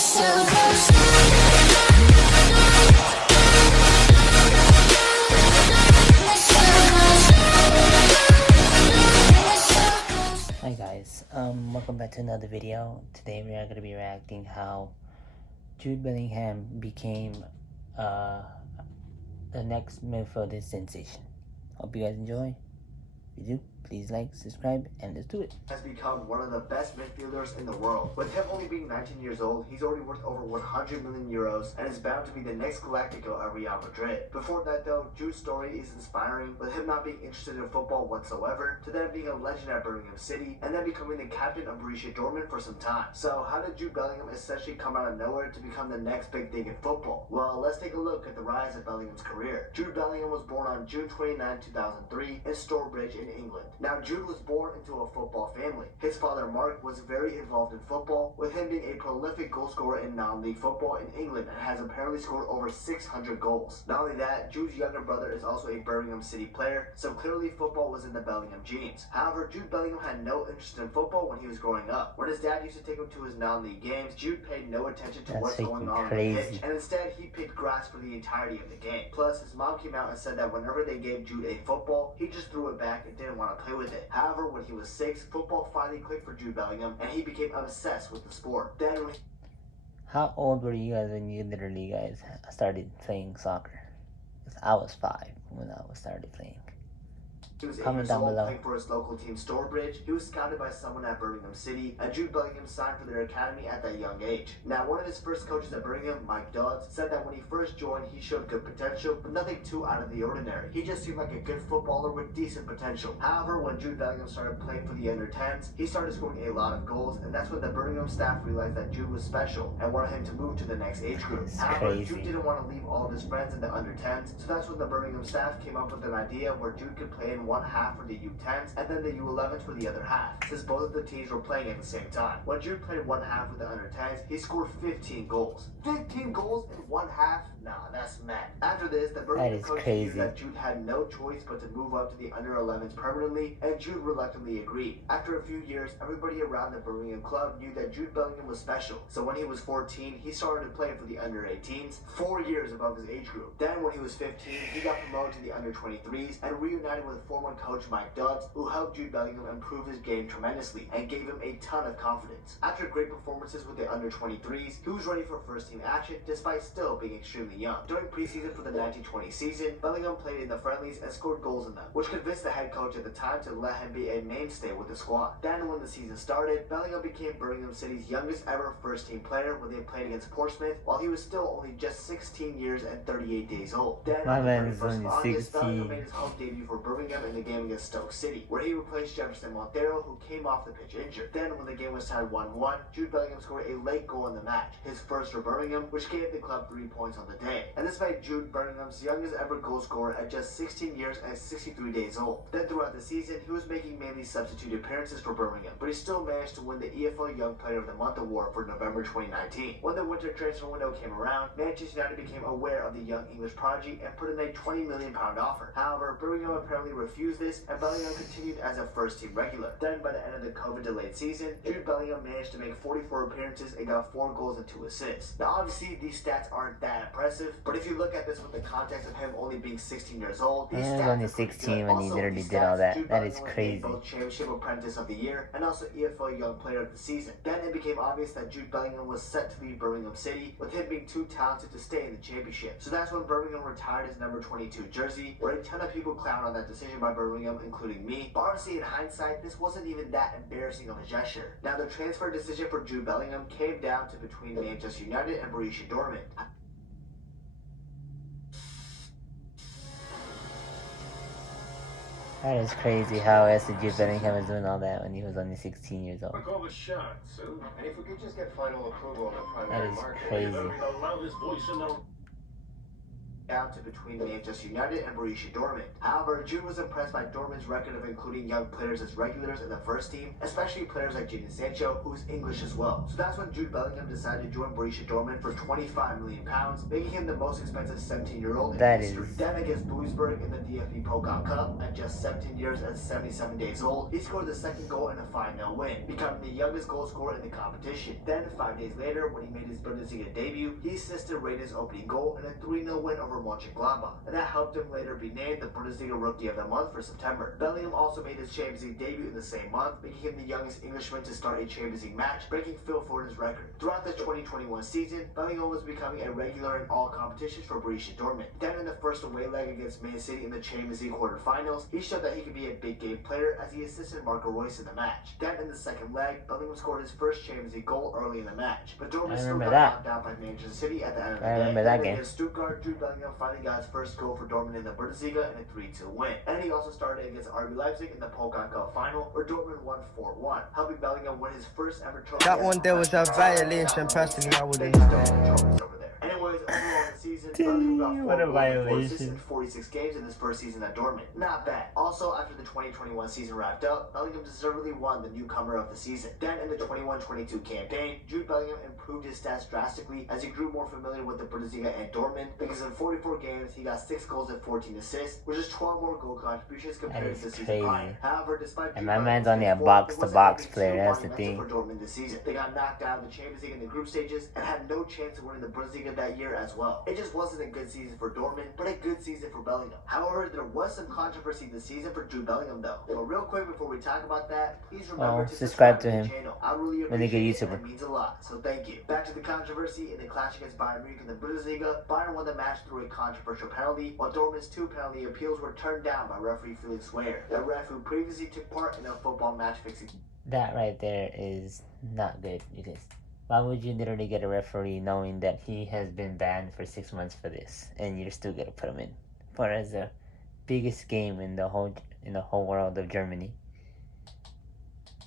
so close. Hi guys, welcome back to another video. Today we are going to be reacting how Jude Bellingham became the next midfield sensation. Hope you guys enjoy. If you do, please like, subscribe, and let's do it. Has become one of the best midfielders in the world. With him only being 19 years old, he's already worth over 100 million euros and is bound to be the next Galactico at Real Madrid. Before that though, Jude's story is inspiring, with him not being interested in football whatsoever, to then being a legend at Birmingham City, and then becoming the captain of Borussia Dortmund for some time. So how did Jude Bellingham essentially come out of nowhere to become the next big thing in football? Well, let's take a look at the rise of Bellingham's career. Jude Bellingham was born on June 29, 2003 in Stourbridge in England. Now Jude was born into a football family. His father Mark was very involved in football, with him being a prolific goal scorer in non-league football in England and has apparently scored over 600 goals. Not only that, Jude's younger brother is also a Birmingham City player, so clearly football was in the Bellingham genes. However, Jude Bellingham had no interest in football when he was growing up. When his dad used to take him to his non-league games, Jude paid no attention to what's going on the pitch, and instead he picked grass for the entirety of the game. Plus, his mom came out and said that whenever they gave Jude a football, he just threw it back and didn't want to play with it. However, when he was 6, football finally clicked for Jude Bellingham, and he became obsessed with the sport. Then when How old were you guys when you literally started playing soccer? Because I was 5 when I started playing. he was 8 Comment years down old below. playing for his local team Stourbridge, he was scouted by someone at Birmingham City, and Jude Bellingham signed for their academy at that young age. Now, one of his first coaches at Birmingham, Mike Dodds, said that when he first joined, he showed good potential, but nothing too out of the ordinary. He just seemed like a good footballer with decent potential. However, when Jude Bellingham started playing for the under-10s, he started scoring a lot of goals, and that's when the Birmingham staff realized that Jude was special and wanted him to move to the next age group. However, Jude didn't want to leave all of his friends in the under-10s, so that's when the Birmingham staff came up with an idea where Jude could play in one half for the U10s and then the U11s for the other half, since both of the teams were playing at the same time. When Jude played one half with the under-10s, he scored 15 goals. 15 goals in one half? Nah, that's mad. After this, the Birmingham coach knew that Jude had no choice but to move up to the under-11s permanently, and Jude reluctantly agreed. After a few years, everybody around the Birmingham club knew that Jude Bellingham was special, so when he was 14, he started to play for the under-18s, 4 years above his age group. Then when he was 15, he got promoted to the under-23s and reunited with former coach Mike Dodds, who helped Jude Bellingham improve his game tremendously and gave him a ton of confidence. After great performances with the under-23s, he was ready for first-team action despite still being extremely young. During preseason for the 1920 season, Bellingham played in the friendlies and scored goals in them, which convinced the head coach at the time to let him be a mainstay with the squad. Then when the season started, Bellingham became Birmingham City's youngest ever first-team player when they played against Portsmouth, while he was still only just 16 years and 38 days old. Then on the 31st of August, Bellingham made his home debut for Birmingham in the game against Stoke City, where he replaced Jefferson Montero, who came off the pitch injured. Then when the game was tied 1-1, Jude Bellingham scored a late goal in the match, his first for Birmingham, which gave the club 3 points on the day. And this made Jude Bellingham's youngest ever goal scorer at just 16 years and 63 days old. Then throughout the season, he was making mainly substitute appearances for Birmingham, but he still managed to win the EFL Young Player of the Month award for November 2019. When the winter transfer window came around, Manchester United became aware of the young English prodigy and put in a £20 million offer. However, Birmingham apparently refused this, and Bellingham continued as a first-team regular. Then by the end of the COVID-delayed season, Jude Bellingham managed to make 44 appearances and got 4 goals and 2 assists. Now obviously these stats aren't that impressive, but if you look at this with the context of him only being 16 years old, these stats only 16 when he literally did all that. That is crazy. Both Championship Apprentice of the Year and also EFL Young Player of the Season. Then it became obvious that Jude Bellingham was set to leave Birmingham City, with him being too talented to stay in the championship. So that's when Birmingham retired his number 22 jersey, where a ton of people clown on that decision by Birmingham, including me. But honestly, in hindsight, this wasn't even that embarrassing of a gesture. Now the transfer decision for Jude Bellingham came down to between Manchester United and Borussia Dortmund. That is crazy how Jude Bellingham is doing all that when he was only 16 years old. Call the shot, so. And if we could just get final approval on the That primary is market. crazy. The loudest voice in the down to between Manchester United and Borussia Dortmund. However, Jude was impressed by Dortmund's record of including young players as regulars in the first team, especially players like Jadon Sancho, who's English as well. So that's when Jude Bellingham decided to join Borussia Dortmund for £25 million, making him the most expensive 17-year-old in history. Then against Duisburg in the DFB Pokal Cup, at just 17 years and 77 days old, he scored the second goal in a 5-0 win, becoming the youngest goal scorer in the competition. Then, 5 days later, when he made his Bundesliga debut, he assisted Raiders' opening goal in a 3-0 win over Mönchengladbach, and that helped him later be named the Bundesliga Rookie of the Month for September. Bellingham also made his Champions League debut in the same month, making him the youngest Englishman to start a Champions League match, breaking Phil Foden's record. Throughout the 2021 season, Bellingham was becoming a regular in all competitions for Borussia Dortmund. Then in the first away leg against Man City in the Champions League quarterfinals, he showed that he could be a big game player as he assisted Marco Reus in the match. Then in the second leg, Bellingham scored his first Champions League goal early in the match, but Dortmund still got knocked out by Manchester City at the end of the day. Then against Stuttgart, Jude Bellingham finally got his first goal for Dortmund in the Bundesliga in a 3-2 win. And he also started against RB Leipzig in the Pokal Cup final, where Dortmund won 4-1, helping Bellingham win his first ever trophy. That one there was a violation, personally I wouldn't over there. Anyways, overall in the season, Bellingham got 4 goals in 46 games in his first season at Dortmund. Not bad. Also, after the 2021 season wrapped up, Bellingham deservedly won the newcomer of the season. Then in the 21-22 campaign, Jude Bellingham improved his stats drastically as he grew more familiar with the Bundesliga and Dortmund, because in 44 games, he got 6 goals and 14 assists, which is 12 more goal contributions compared to the season prior. However, despite and my man's only a box-to-box player, that's the thing. For Dortmund this season, they got knocked out of the Champions League in the group stages and had no chance of winning the Bundesliga that year as well. It just wasn't a good season for Dortmund, but a good season for Bellingham. However, there was some controversy this season for Jude Bellingham though. But real quick before we talk about that, please remember to subscribe to him. Channel. I really appreciate it, and it means a lot, so thank you. Back to the controversy in the clash against Bayern Munich in the Bundesliga. Bayern won the match through a controversial penalty, while Dortmund's 2 penalty appeals were turned down by referee Felix Weyer, the ref who previously took part in a football match fixing. That right there is not good, because why would you literally get a referee knowing that he has been banned for 6 months for this, and you're still gonna put him in for as the biggest game in the whole world of Germany?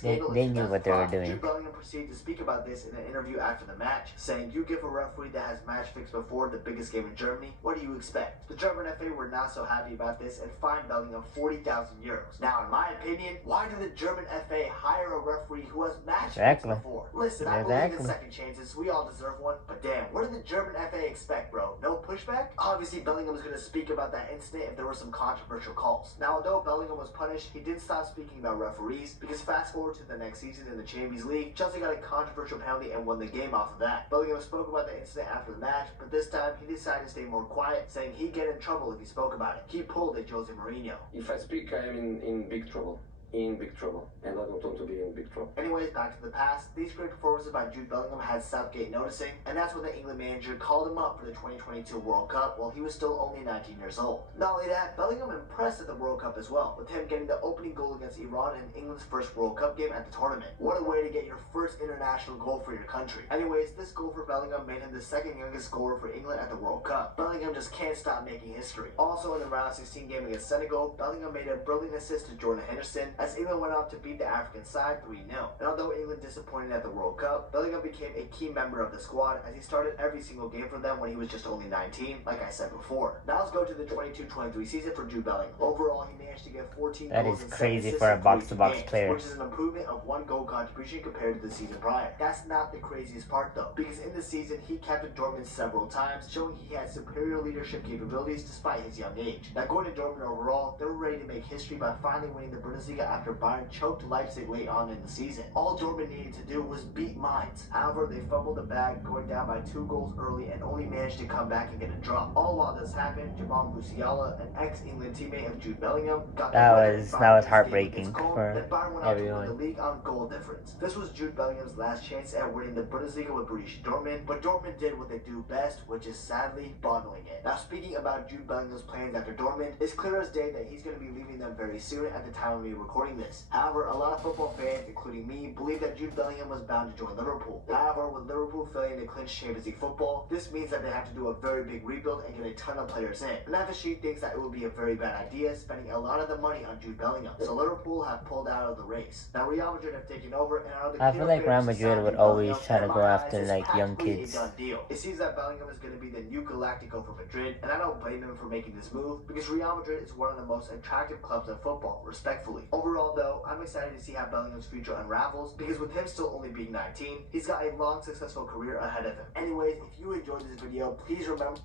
They knew what they were doing. Jude Bellingham proceeded to speak about this in an interview after the match, saying, "You give a referee that has match fixed before the biggest game in Germany, what do you expect?" The German FA were not so happy about this and fined Bellingham €40,000. Now, in my opinion, why do the German FA hire a referee who has match fixed before? Listen, I believe in second chances, we all deserve one, but damn, what did the German FA expect, bro? No pushback? Obviously, Bellingham was going to speak about that incident if there were some controversial calls. Now, although Bellingham was punished, he didn't stop speaking about referees, because fast forward to the next season in the Champions League, Chelsea got a controversial penalty and won the game off of that. Bellingham spoke about the incident after the match, but this time he decided to stay more quiet, saying he'd get in trouble if he spoke about it. He pulled at Jose Mourinho. If I speak, I am in big trouble. In big trouble, and I don't want to be in big trouble. Anyways, back to the past. These great performances by Jude Bellingham had Southgate noticing, and that's when the England manager called him up for the 2022 World Cup while he was still only 19 years old. Not only that, Bellingham impressed at the World Cup as well, with him getting the opening goal against Iran in England's first World Cup game at the tournament. What a way to get your first international goal for your country. Anyways, this goal for Bellingham made him the second youngest scorer for England at the World Cup. Bellingham just can't stop making history. Also in the round 16 game against Senegal, Bellingham made a brilliant assist to Jordan Henderson as England went on to beat the African side 3-0. And although England disappointed at the World Cup, Bellingham became a key member of the squad as he started every single game for them when he was just only 19, like I said before. Now let's go to the 22-23 season for Jude Bellingham. Overall, he managed to get 14 that goals is and crazy 7 for a assists box-to-box games, player, which is an improvement of 1 goal contribution compared to the season prior. That's not the craziest part though, because in the season he captained Dortmund several times, showing he had superior leadership capabilities despite his young age. Now going to Dortmund overall, they were ready to make history by finally winning the Bundesliga after Bayern choked Leipzig late on in the season. All Dortmund needed to do was beat Mainz. However, they fumbled the bag, going down by 2 goals early and only managed to come back and get a draw. All while this happened, Jamal Musiala, an ex-England teammate of Jude Bellingham, got that was heartbreaking for everyone. The league on goal difference. This was Jude Bellingham's last chance at winning the Bundesliga with Borussia Dortmund, but Dortmund did what they do best, which is sadly bottling it. Now, speaking about Jude Bellingham's plans after Dortmund, it's clear as day that he's going to be leaving them very soon at the time of me recording this. However, a lot of football fans, including me, believe that Jude Bellingham was bound to join join Liverpool. However, with Liverpool failing to clinch Champions League football, this means that they have to do a very big rebuild and get a ton of players in. And FSG thinks that it would be a very bad idea spending a lot of the money on Jude Bellingham. So Liverpool have pulled out of the race. Now Real Madrid have taken over and are the I feel like Real Madrid would always try to go after like young kids. It seems that Bellingham is going to be the new Galactico for Madrid, and I don't blame him for making this move because Real Madrid is one of the most attractive clubs in football, respectfully. Overall though, I'm excited to see how Bellingham's future unravels because with him still only being 19, he's got a long successful career ahead of him. Anyways, if you enjoyed this video, please remember.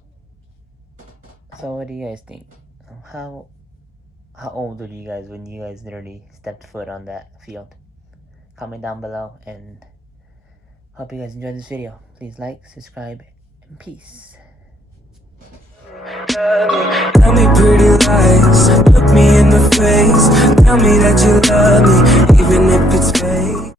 So what do you guys think? How old were you guys when you guys literally stepped foot on that field? Comment down below, and hope you guys enjoyed this video. Please like, subscribe, and peace. Tell me pretty lies, look me in the face, tell me that you love me.